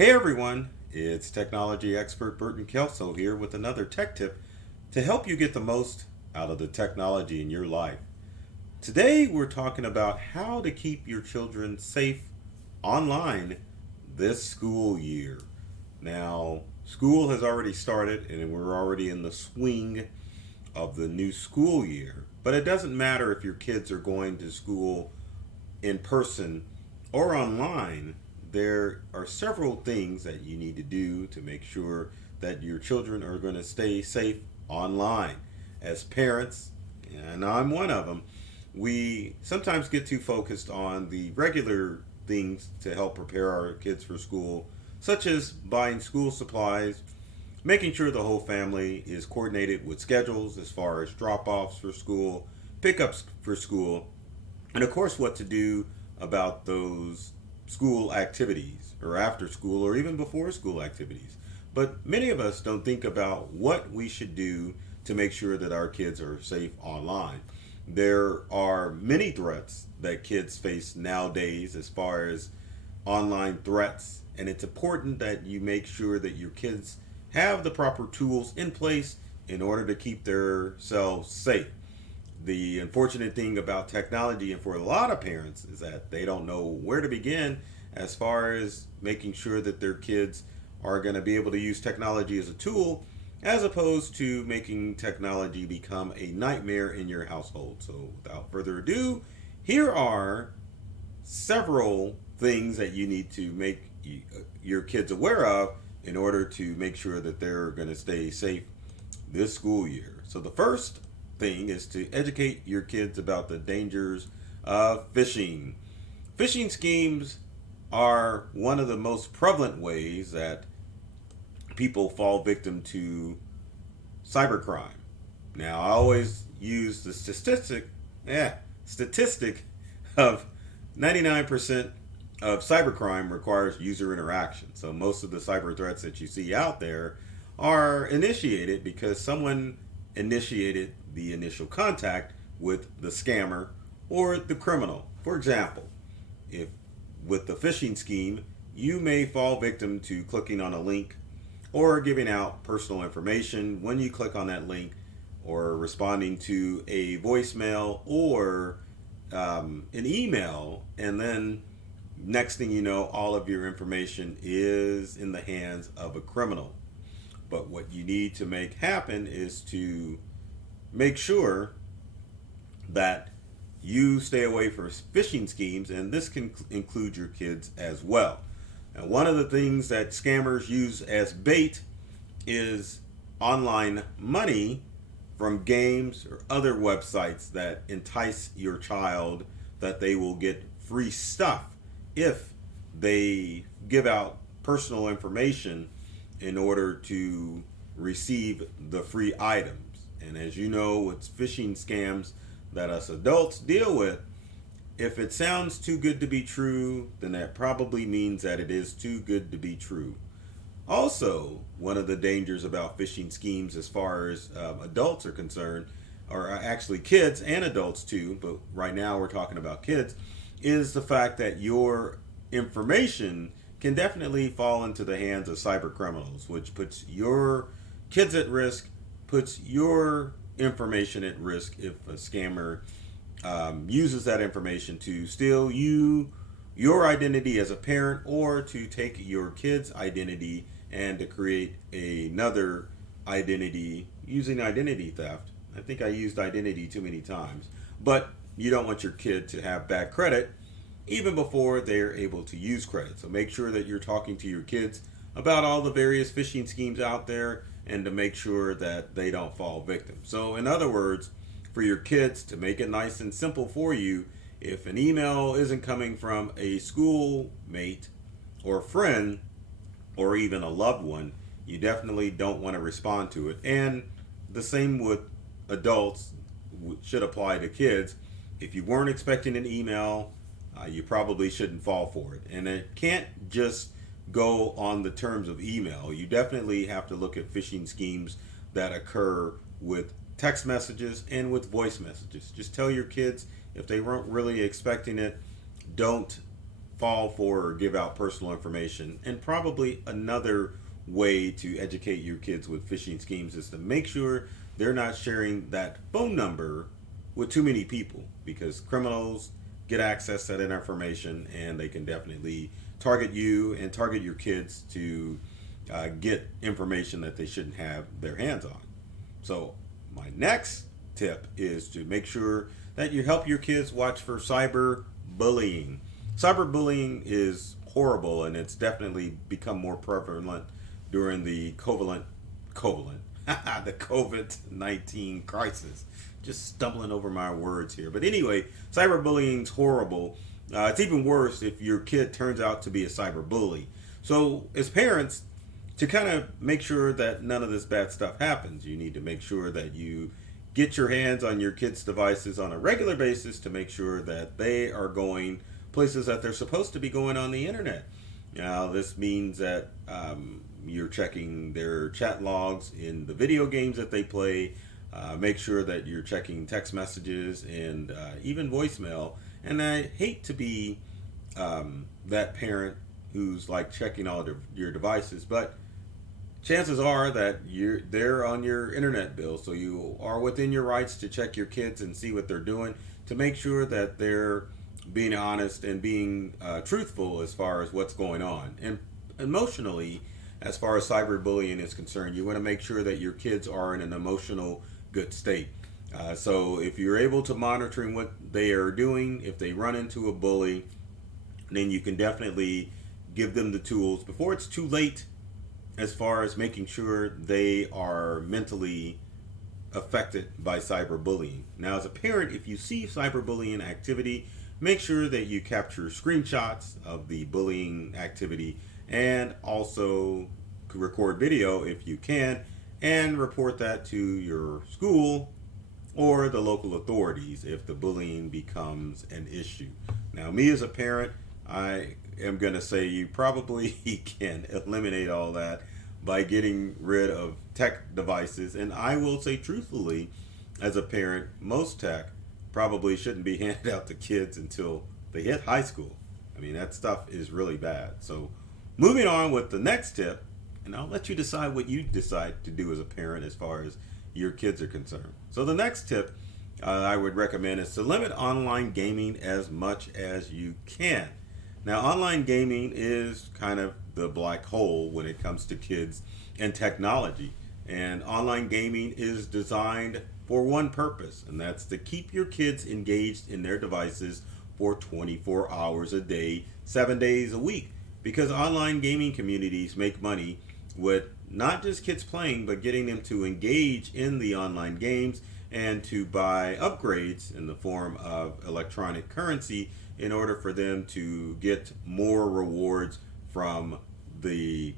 Hey everyone, it's technology expert Burton Kelso here with another tech tip to help you get the most out of the technology in your life. Today we're talking about how to keep your children safe online this school year. Now, school has already started and we're already in the swing of the new school year, but it doesn't matter if your kids are going to school in person or online. There are several things that you need to do to make sure that your children are going to stay safe online. As parents, and I'm one of them, we sometimes get too focused on the regular things to help prepare our kids for school, such as buying school supplies, making sure the whole family is coordinated with schedules as far as drop offs for school, pickups for school, and of course, what to do about those school activities or after school or even before school activities. But many of us don't think about what we should do to make sure that our kids are safe online. There are many threats that kids face nowadays as far as online threats, and it's important that you make sure that your kids have the proper tools in place in order to keep themselves safe. The unfortunate thing about technology and for a lot of parents is that they don't know where to begin as far as making sure that their kids are going to be able to use technology as a tool as opposed to making technology become a nightmare in your household. So without further ado, here are several things that you need to make your kids aware of in order to make sure that they're going to stay safe this school year. So the first thing is to educate your kids about the dangers of phishing. Phishing schemes are one of the most prevalent ways that people fall victim to cybercrime. Now, I always use the statistic of 99% of cybercrime requires user interaction. So most of the cyber threats that you see out there are initiated because someone initiated the initial contact with the scammer or the criminal. For example, if with the phishing scheme, you may fall victim to clicking on a link or giving out personal information when you click on that link, or responding to a voicemail or an email, and then next thing you know, all of your information is in the hands of a criminal. But what you need to make happen is to make sure that you stay away from phishing schemes, and this can include your kids as well. And one of the things that scammers use as bait is online money from games or other websites that entice your child that they will get free stuff if they give out personal information in order to receive the free items. And as you know, with phishing scams that us adults deal with, if it sounds too good to be true, then that probably means that it is too good to be true. Also, one of the dangers about phishing schemes as far as adults are concerned, or actually kids and adults too, but right now we're talking about kids, is the fact that your information can definitely fall into the hands of cyber criminals, which puts your kids at risk, puts your information at risk if a scammer uses that information to steal your identity as a parent, or to take your kid's identity and to create another identity using identity theft. I think I used identity too many times, but you don't want your kid to have bad credit even before they're able to use credit. So make sure that you're talking to your kids about all the various phishing schemes out there and to make sure that they don't fall victim. So in other words, for your kids, to make it nice and simple for you, if an email isn't coming from a schoolmate or friend or even a loved one, you definitely don't want to respond to it. And the same with adults should apply to kids. If you weren't expecting an email, you probably shouldn't fall for it. And it can't just go on the terms of email. You definitely have to look at phishing schemes that occur with text messages and with voice messages. Just tell your kids if they weren't really expecting it, don't fall for or give out personal information. And probably another way to educate your kids with phishing schemes is to make sure they're not sharing that phone number with too many people, because criminals get access to that information and they can definitely target you and target your kids to get information that they shouldn't have their hands on. So my next tip is to make sure that you help your kids watch for cyber bullying. Cyberbullying is horrible, and it's definitely become more prevalent during the the COVID-19 crisis. Just stumbling over my words here. But anyway, cyberbullying's horrible. It's even worse if your kid turns out to be a cyber bully. So as parents, to kind of make sure that none of this bad stuff happens, you need to make sure that you get your hands on your kids' devices on a regular basis to make sure that they are going places that they're supposed to be going on the internet. Now, this means that you're checking their chat logs in the video games that they play. Make sure that you're checking text messages and even voicemail. And I hate to be that parent who's like checking all your devices, but chances are that they're on your internet bill, so you are within your rights to check your kids and see what they're doing to make sure that they're being honest and being truthful as far as what's going on. And emotionally, as far as cyberbullying is concerned, you want to make sure that your kids are in an emotional good state. So if you're able to monitor what they are doing, if they run into a bully, then you can definitely give them the tools before it's too late, as far as making sure they are mentally affected by cyberbullying. Now, as a parent, if you see cyberbullying activity, make sure that you capture screenshots of the bullying activity and also record video if you can, and report that to your school or the local authorities if the bullying becomes an issue. Now, me as a parent, I am going to say you probably can eliminate all that by getting rid of tech devices. And I will say truthfully, as a parent, most tech probably shouldn't be handed out to kids until they hit high school. I mean, that stuff is really bad. So moving on with the next tip, and I'll let you decide what you decide to do as a parent as far as your kids are concerned. So the next tip I would recommend is to limit online gaming as much as you can. Now, online gaming is kind of the black hole when it comes to kids and technology. And online gaming is designed for one purpose, and that's to keep your kids engaged in their devices for 24 hours a day, 7 days a week. Because online gaming communities make money with not just kids playing, but getting them to engage in the online games and to buy upgrades in the form of electronic currency in order for them to get more rewards from the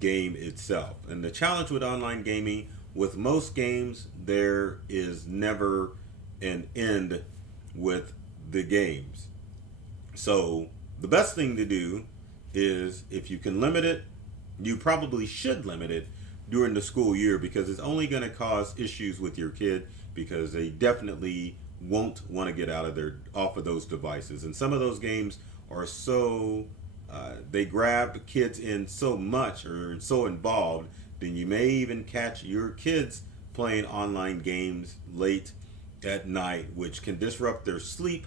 game itself. And the challenge with online gaming, with most games, there is never an end with the games. So the best thing to do is, if you can limit it, you probably should limit it during the school year, because it's only going to cause issues with your kid, because they definitely won't want to get off of those devices. And some of those games are so they grab kids in so much, or so involved, then you may even catch your kids playing online games late at night, which can disrupt their sleep,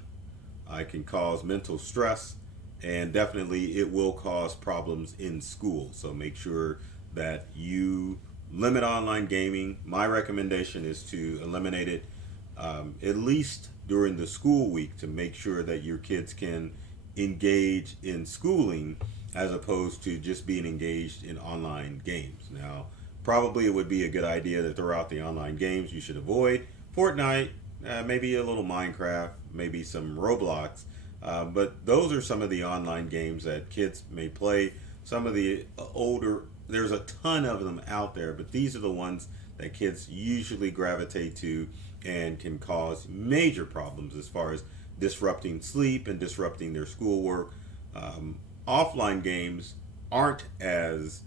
can cause mental stress, and definitely it will cause problems in school. So make sure that you limit online gaming. My recommendation is to eliminate it at least during the school week, to make sure that your kids can engage in schooling as opposed to just being engaged in online games. Now, probably it would be a good idea that throughout the online games you should avoid Fortnite, maybe a little Minecraft, maybe some Roblox, but those are some of the online games that kids may play. Some of the older, there's a ton of them out there, but these are the ones that kids usually gravitate to and can cause major problems as far as disrupting sleep and disrupting their schoolwork. Offline games aren't as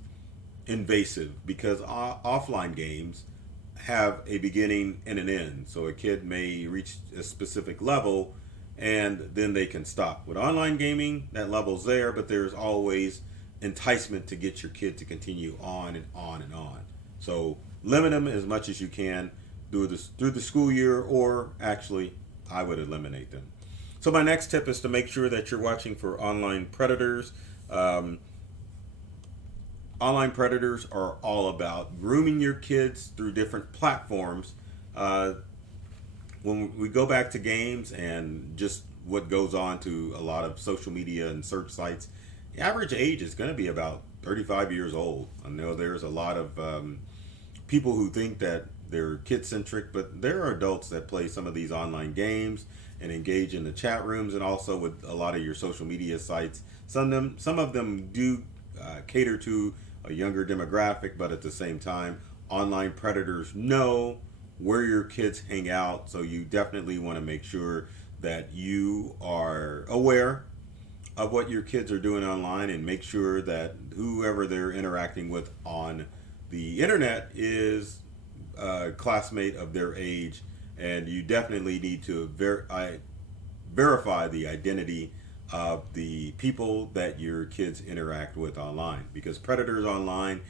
invasive, because offline games have a beginning and an end. So a kid may reach a specific level and then they can stop. With online gaming, that level's there, but there's always enticement to get your kid to continue on and on and on. So limit them as much as you can through the school year, or actually, I would eliminate them. So my next tip is to make sure that you're watching for online predators. Online predators are all about grooming your kids through different platforms. When we go back to games and just what goes on to a lot of social media and search sites, the average age is going to be about 35 years old. I know there's a lot of people who think that they're kid centric, but there are adults that play some of these online games and engage in the chat rooms, and also with a lot of your social media sites. Some of them do cater to a younger demographic, but at the same time, online predators know where your kids hang out, so you definitely want to make sure that you are aware of what your kids are doing online, and make sure that whoever they're interacting with on the internet is a classmate of their age, and you definitely need to verify the identity of the people that your kids interact with online, because predators online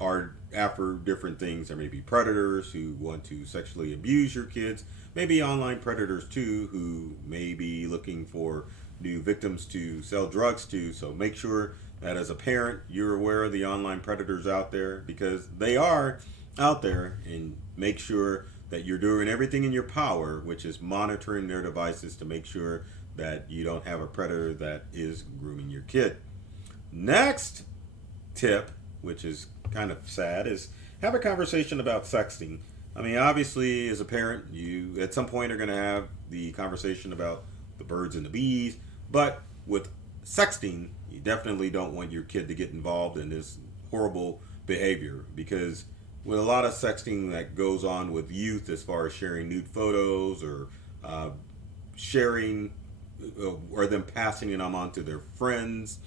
are after different things. There may be predators who want to sexually abuse your kids, maybe online predators too who may be looking for new victims to sell drugs to. So make sure that as a parent you're aware of the online predators out there, because they are out there, and make sure that you're doing everything in your power, which is monitoring their devices, to make sure that you don't have a predator that is grooming your kid. Next tip, which is kind of sad, is have a conversation about sexting. I mean, obviously, as a parent, you at some point are going to have the conversation about the birds and the bees, but with sexting, you definitely don't want your kid to get involved in this horrible behavior, because with a lot of sexting that goes on with youth, as far as sharing nude photos or sharing or them passing them on to their friends,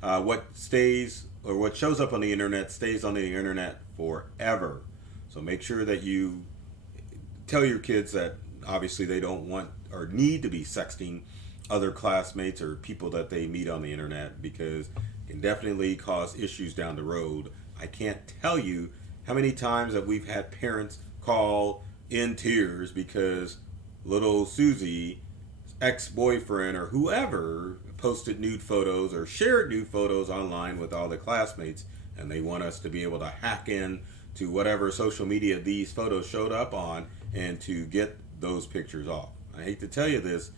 what stays or what shows up on the internet stays on the internet forever. So make sure that you tell your kids that obviously they don't want or need to be sexting other classmates or people that they meet on the internet, because it can definitely cause issues down the road. I can't tell you how many times that we've had parents call in tears because little Susie, ex-boyfriend or whoever, posted nude photos or shared nude photos online with all the classmates, and they want us to be able to hack in to whatever social media these photos showed up on and to get those pictures off. I hate to tell you this,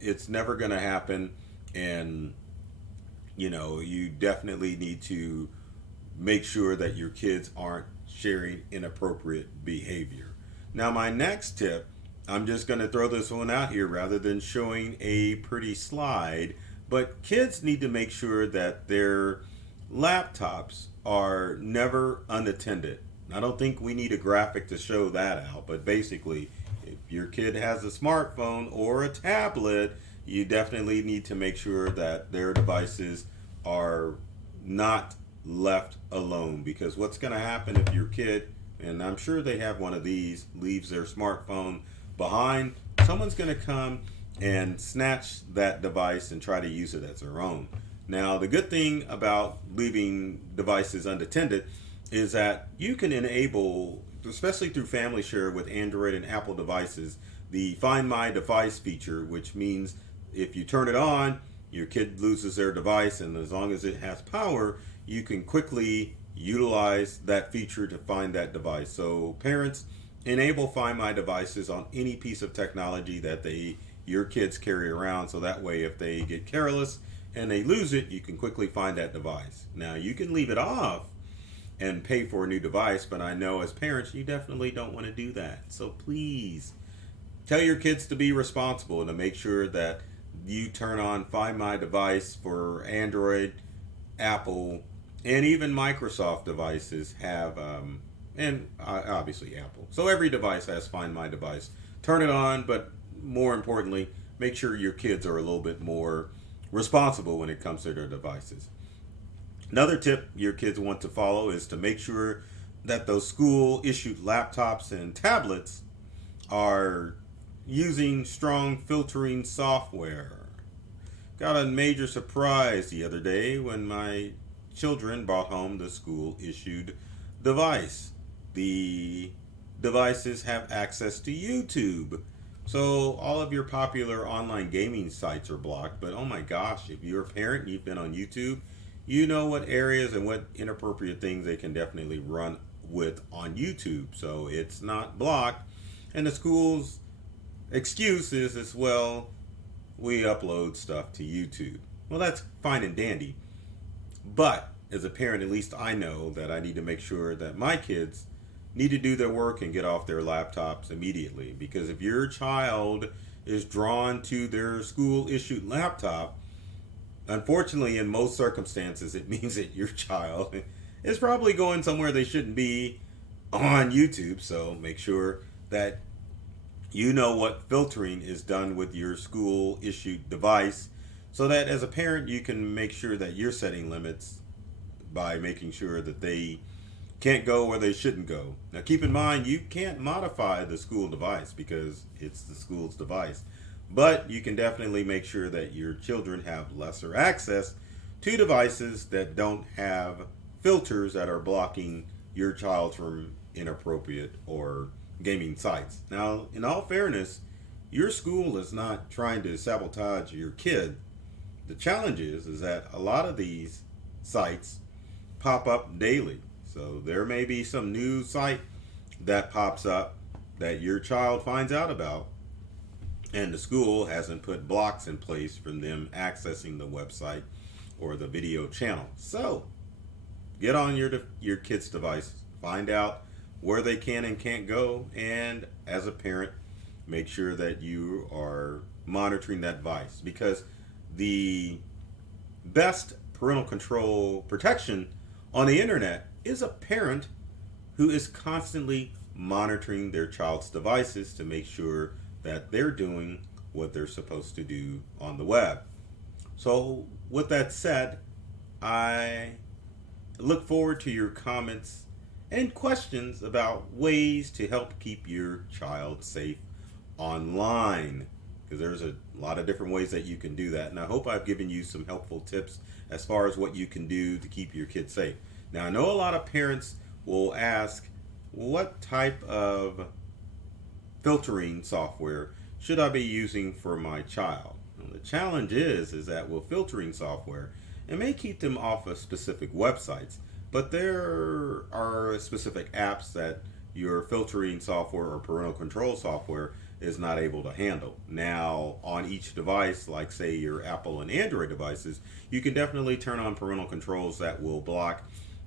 it's never going to happen, and you definitely need to make sure that your kids aren't sharing inappropriate behavior. Now, my next tip, I'm just going to throw this one out here rather than showing a pretty slide, but kids need to make sure that their laptops are never unattended. I don't think we need a graphic to show that out, but basically, if your kid has a smartphone or a tablet, you definitely need to make sure that their devices are not left alone, because what's going to happen if your kid, and I'm sure they have one of these, leaves their smartphone behind, someone's going to come and snatch that device and try to use it as their own. Now, the good thing about leaving devices unattended is that you can enable, especially through Family Share with Android and Apple devices, the Find My Device feature, which means if you turn it on, your kid loses their device, and as long as it has power, you can quickly utilize that feature to find that device. So parents, enable Find My Devices on any piece of technology that your kids carry around, so that way if they get careless and they lose it, you can quickly find that device. Now, you can leave it off and pay for a new device, but I know as parents you definitely don't want to do that. So please tell your kids to be responsible and to make sure that you turn on Find My Device for Android, Apple, and even Microsoft devices have, and obviously Apple. So every device has Find My Device. Turn it on, but more importantly, make sure your kids are a little bit more responsible when it comes to their devices. Another tip your kids want to follow is to make sure that those school issued laptops and tablets are using strong filtering software. Got a major surprise the other day when my children brought home the school issued device. The devices have access to YouTube. So all of your popular online gaming sites are blocked, but oh my gosh, if you're a parent and you've been on YouTube, you know what areas and what inappropriate things they can definitely run with on YouTube. So it's not blocked. And the school's excuse is as well, we upload stuff to YouTube. Well, that's fine and dandy. But as a parent, at least I know that I need to make sure that my kids need to do their work and get off their laptops immediately. Because if your child is drawn to their school issued laptop, unfortunately, in most circumstances, it means that your child is probably going somewhere they shouldn't be on YouTube. So make sure that you know what filtering is done with your school issued device, so that as a parent you can make sure that you're setting limits by making sure that they can't go where they shouldn't go. Now keep in mind, you can't modify the school device because it's the school's device, but you can definitely make sure that your children have lesser access to devices that don't have filters that are blocking your child from inappropriate or gaming sites. Now, in all fairness, your school is not trying to sabotage your kid. The challenge is that a lot of these sites pop up daily. So there may be some new site that pops up that your child finds out about, and the school hasn't put blocks in place from them accessing the website or the video channel. So get on your kid's device, find out where they can and can't go, and as a parent, make sure that you are monitoring that device, because the best parental control protection on the internet is a parent who is constantly monitoring their child's devices to make sure that they're doing what they're supposed to do on the web. So with that said, I look forward to your comments and questions about ways to help keep your child safe online, because there's a lot of different ways that you can do that, and I hope I've given you some helpful tips as far as what you can do to keep your kids safe. Now, I know a lot of parents will ask, what type of filtering software should I be using for my child? Well, the challenge is that with filtering software, it may keep them off of specific websites, but there are specific apps that your filtering software or parental control software is not able to handle. Now, on each device, like say your Apple and Android devices, you can definitely turn on parental controls that will block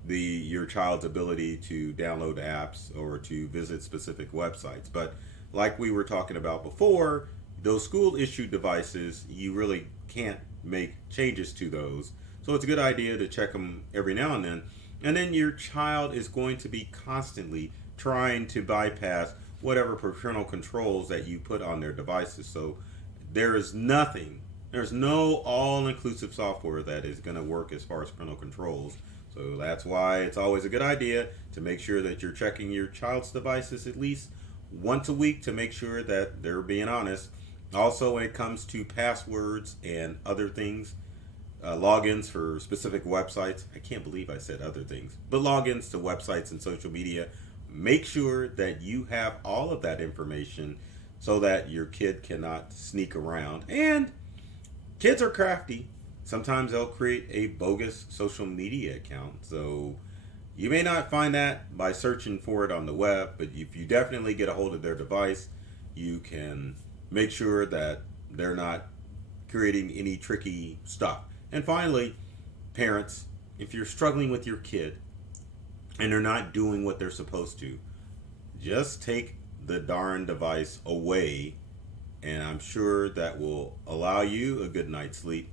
your child's ability to download apps or to visit specific websites. But like we were talking about before, those school issued devices, you really can't make changes to those. So it's a good idea to check them every now and then. And then your child is going to be constantly trying to bypass whatever parental controls that you put on their devices. So there's no all-inclusive software that is going to work as far as parental controls. So that's why it's always a good idea to make sure that you're checking your child's devices at least once a week to make sure that they're being honest. Also, when it comes to passwords and other things, logins for specific websites, I can't believe I said other things, but logins to websites and social media, make sure that you have all of that information so that your kid cannot sneak around. And kids are crafty. Sometimes they'll create a bogus social media account. So you may not find that by searching for it on the web, but if you definitely get a hold of their device, you can make sure that they're not creating any tricky stuff. And finally, parents, if you're struggling with your kid and they're not doing what they're supposed to, just take the darn device away, and I'm sure that will allow you a good night's sleep.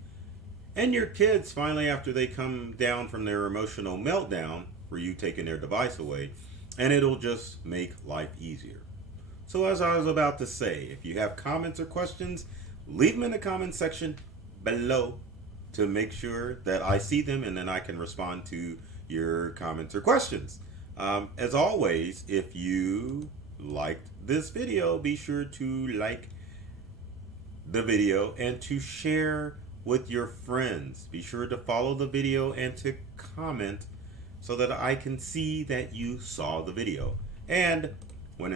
And your kids, finally, after they come down from their emotional meltdown for you taking their device away, and it'll just make life easier. So as I was about to say, if you have comments or questions, leave them in the comment section below to make sure that I see them and then I can respond to your comments or questions. As always, if you liked this video, be sure to like, the video and to share with your friends. Be sure to follow the video and to comment so that I can see that you saw the video. And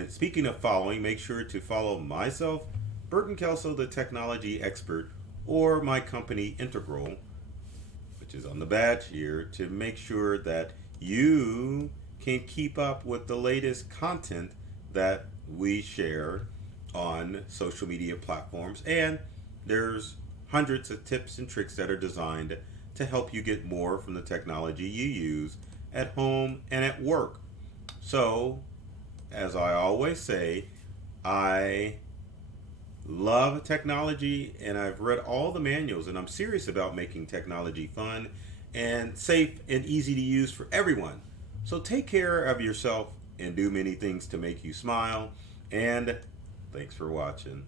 speaking of following, make sure to follow myself, Burton Kelso, the technology expert, or my company Integral, which is on the badge here, to make sure that you can keep up with the latest content that we share on social media platforms. And there's hundreds of tips and tricks that are designed to help you get more from the technology you use at home and at work. So, as I always say, I love technology and I've read all the manuals, and I'm serious about making technology fun and safe and easy to use for everyone. So take care of yourself and do many things to make you smile. And thanks for watching.